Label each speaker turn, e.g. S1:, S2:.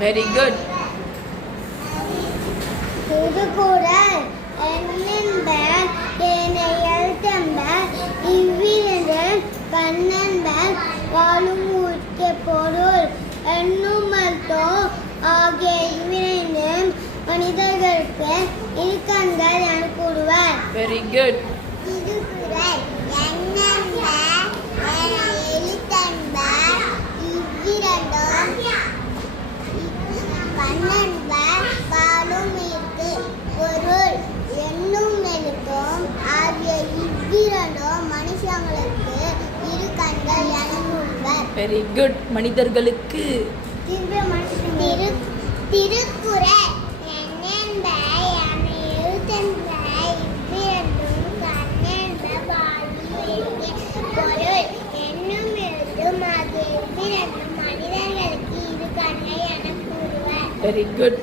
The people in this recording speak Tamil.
S1: வெரி குட்
S2: திருக்குறள் எண்ணென்ப ஏனையல் தம்ப இவ்விரண்டு கண்ணென்ப வாழும் பொருள் எண்ணுமல்தோ ஆகிய இவ்விரண்டு மனிதர்களுக்கு இரு கண்கள் என கூறுவர்
S1: வெரி குட்
S2: பொருள் எண்ணும் எழுத்தும் ஆகிய இவ்விரண்டும் மனுஷங்களுக்கு இரு கண்கள் என கூறுவர்
S1: வெரி குட் மனிதர்களுக்கு
S2: திரு திருக்குறள் எண்ணென்ப என எழுத்தன்ப இவ்விரண்டும் கண்ணென்ப பாலும் இருக்கு பொருள் எண்ணும் எழுத்தும் ஆகிய இவ்விரண்டும் மனிதர்களுக்கு இரு கண்கள் என கூறுவர்.
S1: Very good